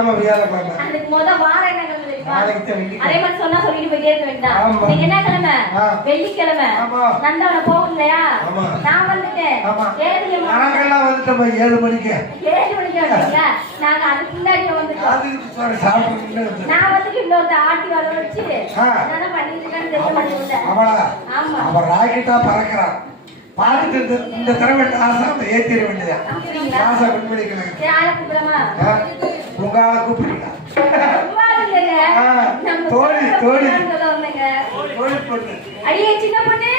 ஆமா வியாழக்கிழமை. அதுக்கு முத வாரம் என்ன கிழமை தெரியுமா? நாளைக்கு வெள்ளிக்கிழமை. அதே மாதிரி சொன்னா சொல்லிட்டு போயிட்டே இருக்க வேண்டாம். நீங்க என்ன கிழமை? வெள்ளிக்கிழமை. நந்தவன போகும் இல்லையா? நான் வந்துட்டேன். ஏழியம்மா நாங்கெல்லாம் வந்துட்டோம் 7 மணிக்கு. 7 மணிக்கு வந்தீங்களா? நாங்க அதுக்கு முன்னாடி வந்துட்டோம். அதுக்கு சாப்பிட்டு நான் வந்து இன்னொரு ஆட்டி வர வச்சு நான் பண்ணிட்டு இருக்கேன்னு தெரிய மாட்டேங்குது. அவளா? ஆமா. அவ ராக்கெட்டா பறக்குறான். பாத்துட்டு இந்த தடவை ஆசாம ஏத்திர வேண்டியதா? ஆசா விண்வெளிக்கு யாரை கூப்பிடமா? உங்க ஆளை கூப்பிடுறீங்களா? தோழி தோழி தோழி பொண்ணு. அடியே சின்ன பொண்ணு.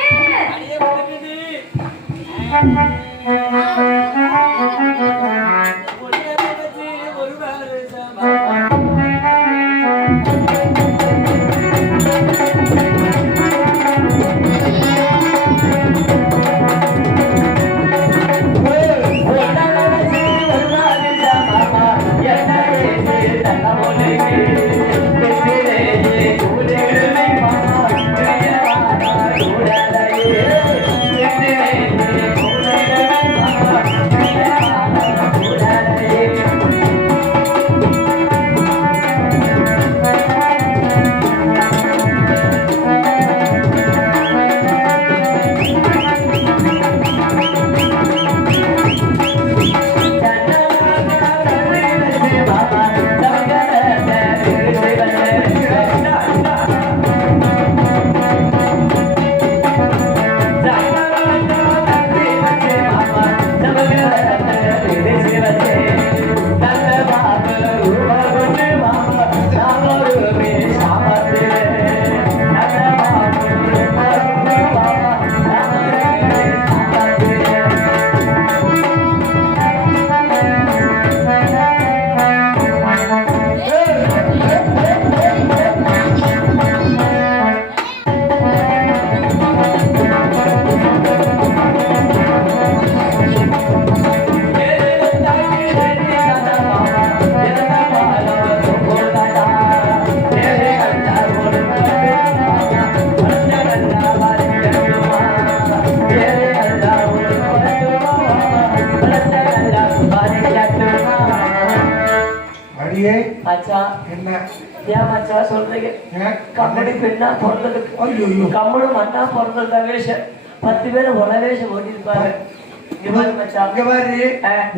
கம்பெனி பெண்ணா பிறந்ததுக்கு கம்பெனி மண்ணா பிறந்தது வேஷம் 10 பேர் ஒரே வேஷம் ஓட்டிருப்பாரு.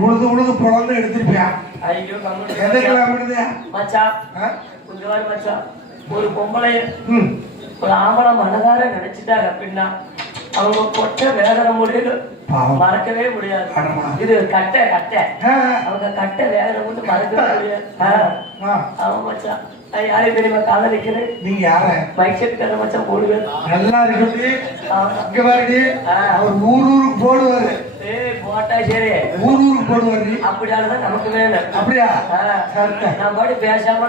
உழுது உழுது பிறந்து எடுத்துருப்பியா? ஐயோ மச்சான் மச்சான் ஒரு பொம்பளைய ஒரு ஆம்பளை மனதார நினைச்சிட்டாங்க அப்படின்னா அவங்க கொட்ட வேதனை முடியல மறக்கவே முடியாது. இது கட்டை கட்டை அவங்க கட்டை வேதனை கொண்டு மறக்கவே முடியாது. அவன் மச்சான் யாரே தெரியுமா கால வைக்கிறேன். நீங்க யார மைக் செட் கதை மச்சான் போடுவேன் நல்லா இருக்கு. இங்க பாருடி அவர் ஊருக்கு போடுவாரு. போட்டா சரி ஊருக்கு போடுவாரு. அப்படியானதான் நமக்கு வேணும். அப்படியா? நான் பாட்டு பேசாம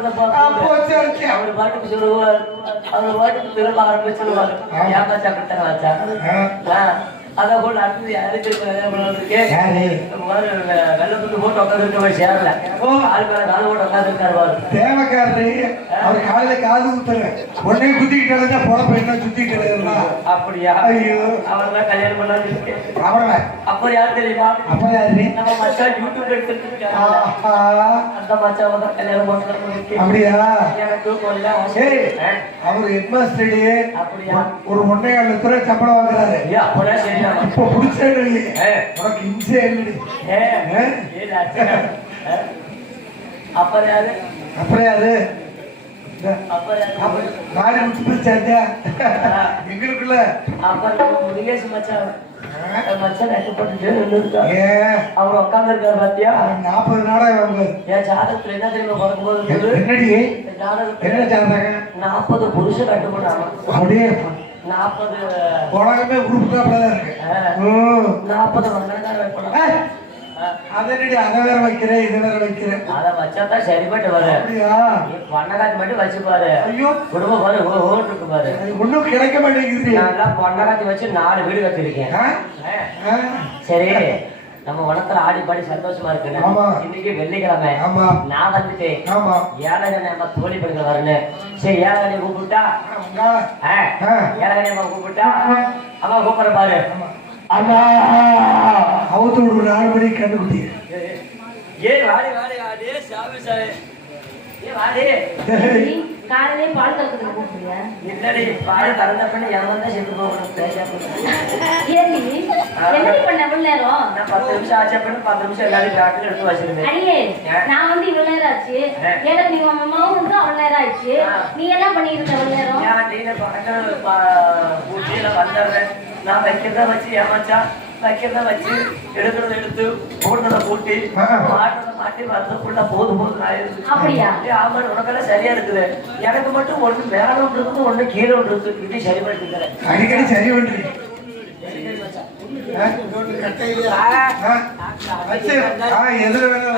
அவர் பாட்டுக்கு சொல்லுவார். அவர் பாட்டுக்கு திரும்ப ஆரம்பிச்சிருவாரு. ஏன் மச்சா அப்படித்தான் வச்சா அத போல அடுத்தது யாருக்கு வெள்ளத்துக்கு போட்டு உட்காந்துருக்க சேரல ஆளுக்கான காது போட்டு உட்காந்துருக்காரு பாரு தேவைக்காரரு. அவர் காலையில காது குத்துற உடனே குத்திக்கிட்டு பொழப்ப என்ன சுத்திட்டு அப்படியா? ஐயோ அவர்தான் கல்யாணம் பண்ணாரு. அவரை அப்புறம் யாரு தெரியுமா? அப்புறம் யாரு? நம்ம மச்சான் யூடியூப் எடுத்துட்டு அந்த மச்சான் தான் கல்யாணம் பண்ண. அப்படியா? எனக்கு அவரு ஹெட்மாஸ்டர். அப்படியா? ஒரு 1.5 லட்சம் ரூபாய் சம்பளம் வாங்குறாரு. அப்பதான் சரி இப்ப புடிச்சே உனக்கு இன்சே அப்புறம் யாரு? அப்புறம் யாரு? மாறி முடிச்சு போச்சாச்சா எங்களுக்குள்ள. அப்புறம் முருகேஷ் மச்சான் அவர் உட்கார்ந்து இருக்காரு பாத்தியா? 40 நாடகம். என் ஜாதகத்துல என்ன தெரியுமா பார்க்கும்போது 40 புருஷன் கட்டுப்பட்டாங்க. அப்படியே 40 உலகமே உருப்பிட்டாப்லதான் இருக்கு. 40 வைக்கணும். அதனடி அதை வேற வைக்கிறேன் இதை வேற வைக்கிறேன். அதை வச்சாதான் சரிப்பட்டு வர. அப்படியா? பொண்ணகாத்தி மட்டும் வச்சு பாரு. ஐயோ குடும்பம் பாரு ஓட்டு இருக்கு பாரு. ஒன்னும் கிடைக்க மாட்டேங்குது. நான் பொண்ணகாத்தி வச்சு 4 வீடு கட்டிருக்கேன். சரி நம்ம வனத்துல ஆடி பாடி சந்தோஷமா இருக்கு. இன்னைக்கு வெள்ளிக்கிழமை நான் வந்துட்டேன். ஏழகனை நம்ம தோழி பெண்கள் வரணும். சரி ஏழகனை கூப்பிட்டா ஏழகனை அம்மா கூப்பிட்டா அம்மா கூப்பிட பாரு. அண்ணா அவுத்து ஒரு 4 மணிக்கு கண்டுபிடி. ஏன் வாடி வாடி ஆடே சாமி சாமி வாடி காலையிலே பால் கலக்குதுல கூப்பிடுறியா? இல்லடி பால் கறந்த பண்ணி எவன் தான் செத்து போகணும் பேசா ஏடி என்னடி பண்ண இவ்வளவு நேரம்? நான் 10 நிமிஷம் ஆச்சு அப்படின்னு 10 நிமிஷம் எல்லாரும் டாக்டர் எடுத்து வச்சிருந்தேன். அடியே நான் வந்து இவ்வளவு நேரம் ஆச்சு. எனக்கு நீ அம்மாவும் வந்து அவ்வளவு நேரம் ஆயிடுச்சு. நீ என்ன பண்ணிருக்க இவ்வளவு நேரம்? ஏன் நீ பணங்கள் ஊட்டியில வந்துடுறேன். நான் வைக்கிறத வச்சு ஏமாச்சா வைக்கிறத வச்சு எடுக்கிறத எடுத்து போட்டதை போட்டி மாட்டதை மாட்டி வரதுக்குள்ள போதும் ஆயிருக்கு. அப்படியா? ஆமா உனக்கெல்லாம் சரியா இருக்குது. எனக்கு மட்டும் ஒண்ணு மேல ஒன்று இருக்குது ஒண்ணு கீழே ஒன்று இருக்கு. இது சரி பண்ணிட்டு அடிக்கடி சரி பண்ணி எதுல வேணா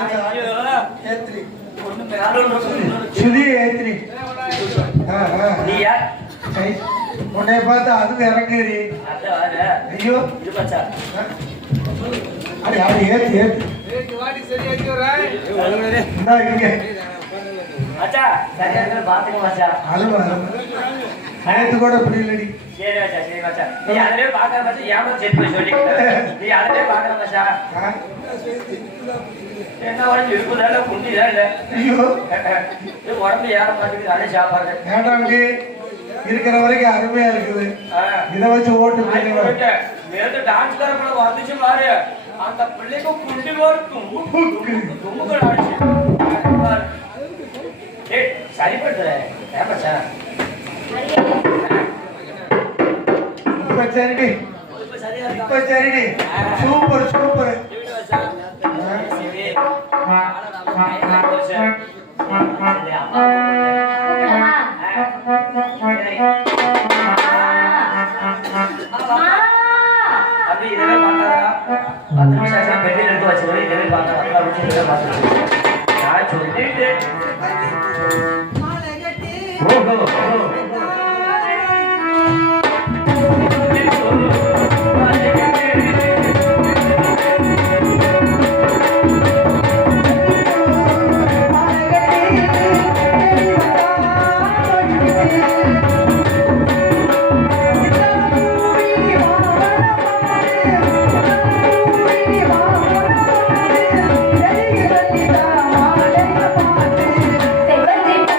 உன்னைய பார்த்து அது இறங்குறி. ஐயோ அது யாரு ஏத்து ஏத்து மச்சா சரியா பாத்துக்க மச்சா. அழுவ நேத்து கூட புரியலடி. சரி மச்சா சரி மச்சா. நீ அதிலே பாக்கற மச்சா ஏமா செட் போய் சொல்லிட்ட. நீ அதிலே பாக்கற மச்சா. என்ன வர இருக்குதால குண்டியா இல்ல. ஐயோ இது உடம்பு ஏற மாட்டேங்குது. அதே சாப்பாடு ஏண்டாங்க இருக்கிற வரைக்கும் அருமையா இருக்குது. இதை வச்சு ஓட்டு போயிட்டு நேத்து டான்ஸ் காரங்கள வந்துச்சு பாரு. அந்த பிள்ளைக்கு குண்டி போர் தும்முகள் ஆச்சு. ஏய் சரிப்பட்டு ஏமாச்சா இப்ப சரிடி இப்ப சரிடி சூப்பர் சூப்பர். அப்படி இதெல்லாம் பார்த்தாரா 10 நிமிஷம் பெட்டியில் எடுத்து வச்சுருவேன். இதெல்லாம் பார்த்தா நான் சொல்லிட்டு செவ்வந்தி பூ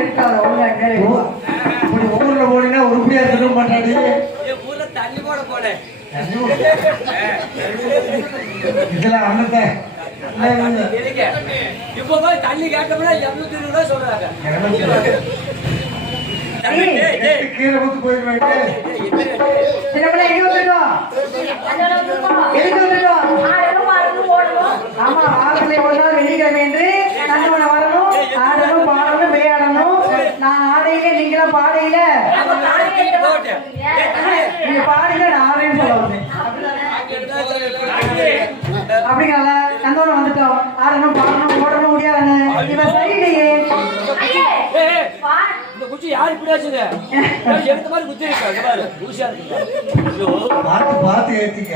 இருக்காது ஒழுங்கா கேளு. ஊர்ல போனீங்கன்னா உருப்படியா இருக்க மாட்டாடி. ஊர்ல தண்ணி போட போனேன். இதெல்லாம் அண்ணன் இப்போ போய் தண்ணி கேட்டோம்னா 220 ரூபாய் சொல்றாங்க. கீழே ஊத்து போயிருவாங்க. சின்ன பிள்ளை எங்க வந்துருக்கோம்? எதுக்கு வந்துருக்கோம்? ஆமா, வாரத்திலே ஒரு நாள் வெள்ளிக்கிழமை என்று நண்பனை வரணும், ஆடணும், பாடணும், விளையாடணும். நான் ஆடையில நீங்களா பாடையில நீங்க பாடையில நான் ஆடைன்னு சொல்ல வந்தேன். அப்படிங்கல நந்தோனம் வந்துட்டோம். ஆடணும், பாடணும், ஓடணும் முடியாதுன்னு இவன் சரியில்லையே. இந்த குச்சி யாரு இப்படி வச்சுங்க? எடுத்த மாதிரி குச்சி இருக்காங்க பாரு. ஊசியா இருக்கு. பார்த்து பார்த்து ஏத்திக்க.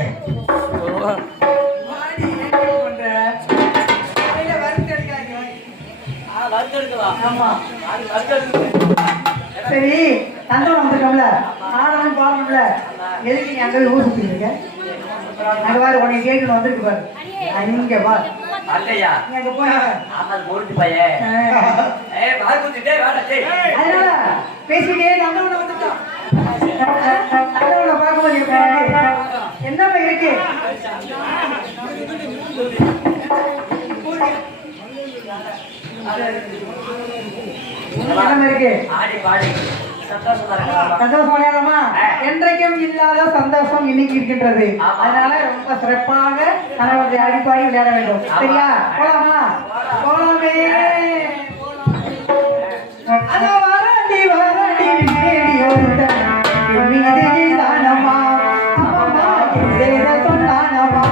ஆமா சரி, நந்தோனம் வந்துட்டோம்ல, ஆடணும் பாடணும்ல, எதுக்கு நீ அங்கே ஊர் சுத்திருக்க? அங்க பாரு, உன்னை கேட்கணும் வந்திருக்கு பாரு. இங்க பாரு அல்லையா? அங்க போய் ஆமா போட்டு பையன். பாரு குத்திட்டே வாடா டேய். அதனால பேசிட்டே நந்தோனம் வந்துட்டோம். நந்தோனம் பார்க்கும்போது என்னப்பா இருக்கு? என்ன இருக்கு? ஆடி பாடி சந்தோஷமா இருக்கலாம். சந்தோஷம் அடையாளமா? என்றைக்கும் இல்லாத சந்தோஷம் இன்னைக்கு இருக்கின்றது. அதனால ரொம்ப சிறப்பாக கணவனுடைய அடிப்பாடி விளையாட வேண்டும். சரியா? போலாமா? போலாமே. அதோ வரடி வரடி தேடி ஒருத்தன் என் மீது தானமா அம்மா சேர சொன்னானமா.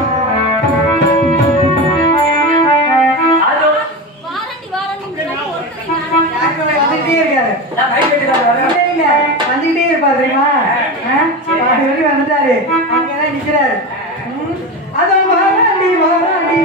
அதோ வந்துட்டே இருக்காரு. நான் கை கட்டிறாரு. வந்துகிட்டே இருப்பாரு தெரியுமா? பாதி வரைக்கும் வந்துட்டாரு. அங்கதான் நிக்கிறாரு. அதோ வாராண்டி வாராண்டி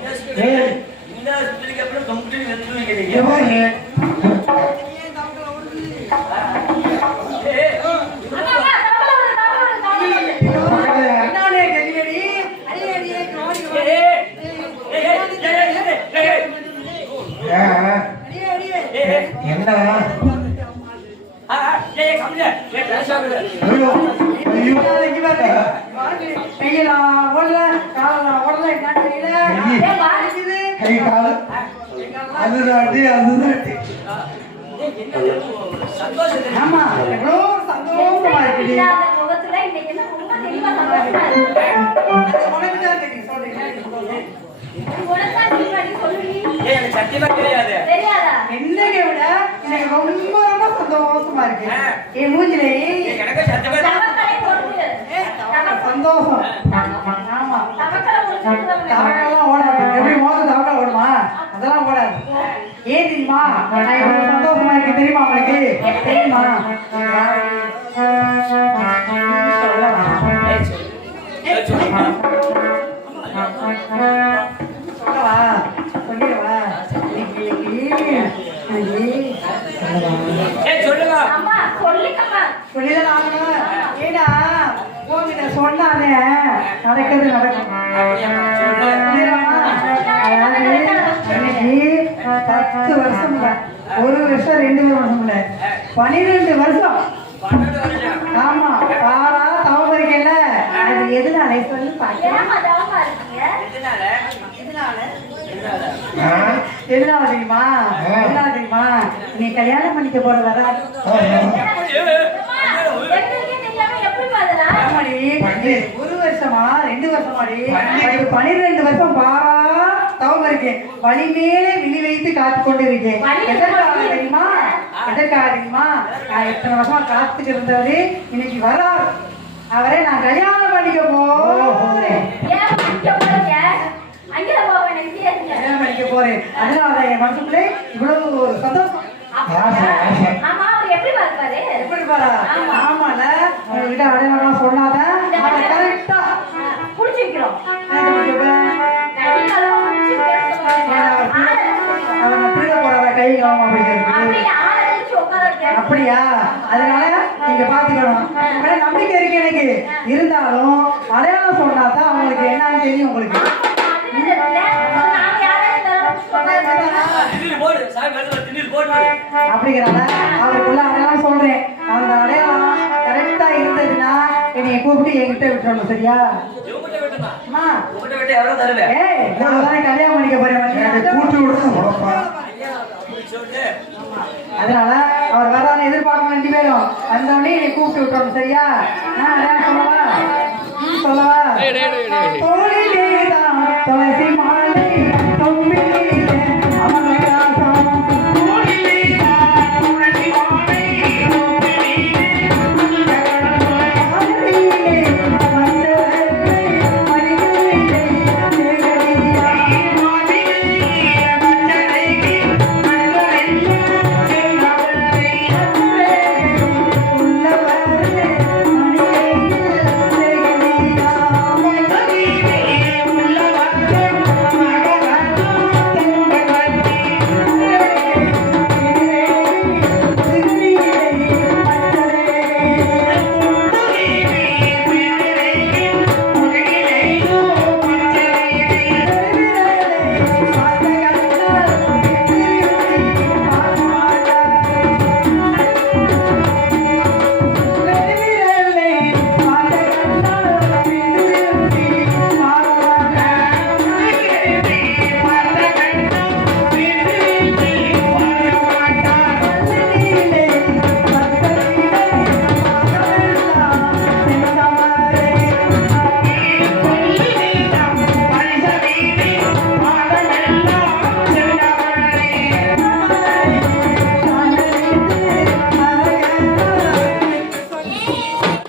ஏய், இந்த ஆஸ்பத்திரிக்கு அப்புறம் கம்ப்ளீட் வந்துருவீங்க நீங்க. இங்க பாரு. ஏய், அம்மா, அம்மா, தவளை வருது, தவளை வருது, தவளை வருது. பக்கத்துல. என்னாலே கெளியடி அடியே அடியே காடி ஏய், ஏய், ஏய், ஏய், ஏய், ஏய், அடியே அடியே ஏய், என்ன ஏய், கம்மியா, ஏய், பேசாத. ஐயோ ஐயோ இங்க பாரு கையில ஓடல கால ஓடல என்ன தெரியல ஏய், வாடி. கை காலு அதுதாட்டி அதுதாட்டி ஏய், என்ன சந்தோஷம் தெரியுமா? ஆமா எவ்வளோ சந்தோஷமா இருக்குடி இல்லாத முகத்துல இன்னைக்கு என்ன ரொம்ப தெளிவா சந்தோஷமா இருக்கு. உனக்கு தான் தெரியும் சொல்றேன் உனக்கா நீ சொல்லுடி. ஏய், எனக்கு சத்தியமா தெரியாது. தெரியாதா? என்னைய விட எனக்கு ரொம்ப ரொம்ப சந்தோஷமா இருக்கு என் மூஞ்சிலே ஏய், எனக்கு சத்தியமா தெரியாது. தவக்கலை போடுது. சந்தோஷம் ஆமா தவக்கலை முடிச்சுட்டு தவக்கெல்லாம் ஓடாது எப்படி மோசம் தவக்கலை ஓடுமா அதெல்லாம் ஓடாது ஏன் தெரியுமா நான் இவ்வளவு சந்தோஷமா இருக்கு தெரியுமா உங்களுக்கு தெரியுமா சொல்லவா ஏய், சொல்லு. ஏய், சொல்லுமா. சொல்லவா சொல்லிடவா ஏய், சொல்லுங்க. அம்மா சொல்லிக்கம்மா. சொல்லிதான் ஆகணும் ஏடா உங்ககிட்ட சொன்னானே நடக்கிறது நடக்கும் அப்படியாம்மா, சொல்லு. இன்னைக்கு 10 வருஷம் இல்ல 1 வருஷம் 2 வருஷம் இல்ல 12 வருஷம் 12 வருஷம். ஆமா பாரா தவம் இருக்கேன்ல அது எதுனால சொல்லி பாக்கிறேன் ஏமா தவமா இருக்கீங்க? எதனால? எதுனால எதனால? எதுனால தெரியுமா எதுனால தெரியுமா நீ கல்யாணம் பண்ணிக்க போறதா எங்களுக்கே தெரியாம எப்படி பாதலாம்? ஆமாடி 1 வருஷமா 2 வருஷமாடி 12 வருஷம் பாரா தவம் இருக்கேன் வழி மேலே விழி வைத்து காத்து கொண்டு இருக்கேன் எதற்காக தெரியுமா எதற்காக தெரியுமா நான் எத்தனை வருஷமா காத்துக்கு இருந்தவரு இன்னைக்கு வரார் அவரை நான் கல்யாணம் பண்ணிக்க போறேன் ஏன் இங்க போறீங்க? அங்கதான் போவேன் இங்கேயே இருங்க. கல்யாணம் பண்ணிக்க போறேன் அதனால என் மனசுக்குள்ளே இவ்வளவு ஒரு சந்தோஷம் ஆமா அவர் எப்படி பார்ப்பாரு? எப்படி பாரா ஆமால உங்ககிட்ட அடையாளம் சொன்னாதான் அதை கரெக்டா புடிச்சு வைக்கிறோம். அவனை திருட போறார கை காம அப்படிங்கிறது அப்படியே ஆளை வச்சு உட்கார வைக்க. அப்படியா அதனால நீங்க பாத்துக்கணும் ஆனா நம்பிக்கை இருக்கு எனக்கு இருந்தாலும் அடையாளம் சொன்னாதான் அவங்களுக்கு என்னன்னு தெரியும் உங்களுக்கு திடீர்னு போடு. சாமி வருது, திடீர்னு போடு. அப்படிங்கிறத அவருக்குள்ள அடையாளம் சொல்றேன் அந்த அடையாளம் கரெக்டா இருந்ததுன்னா என்னைய கூப்பிட்டு என்கிட்ட விட்டுறணும் சரியா இவங்கிட்ட விட்டுமா? அம்மா உங்ககிட்ட விட்டு எவ்வளவு தருவேன்? ஏய் நான் தானே கல்யாணம் பண்ணிக்க போறேன் கூட்டி விடுறது உழப்பா ஐயா, அப்படி சொல்லிட்டு. அதனால அவர் வரான்னு எதிர்பார்க்க 2 பேரும் வந்தோடனே என்னை கூப்பிட்டு விட்டோம் சரியா சொல்லவா சொல்லவா தோழிலேதான் துளசி மாலை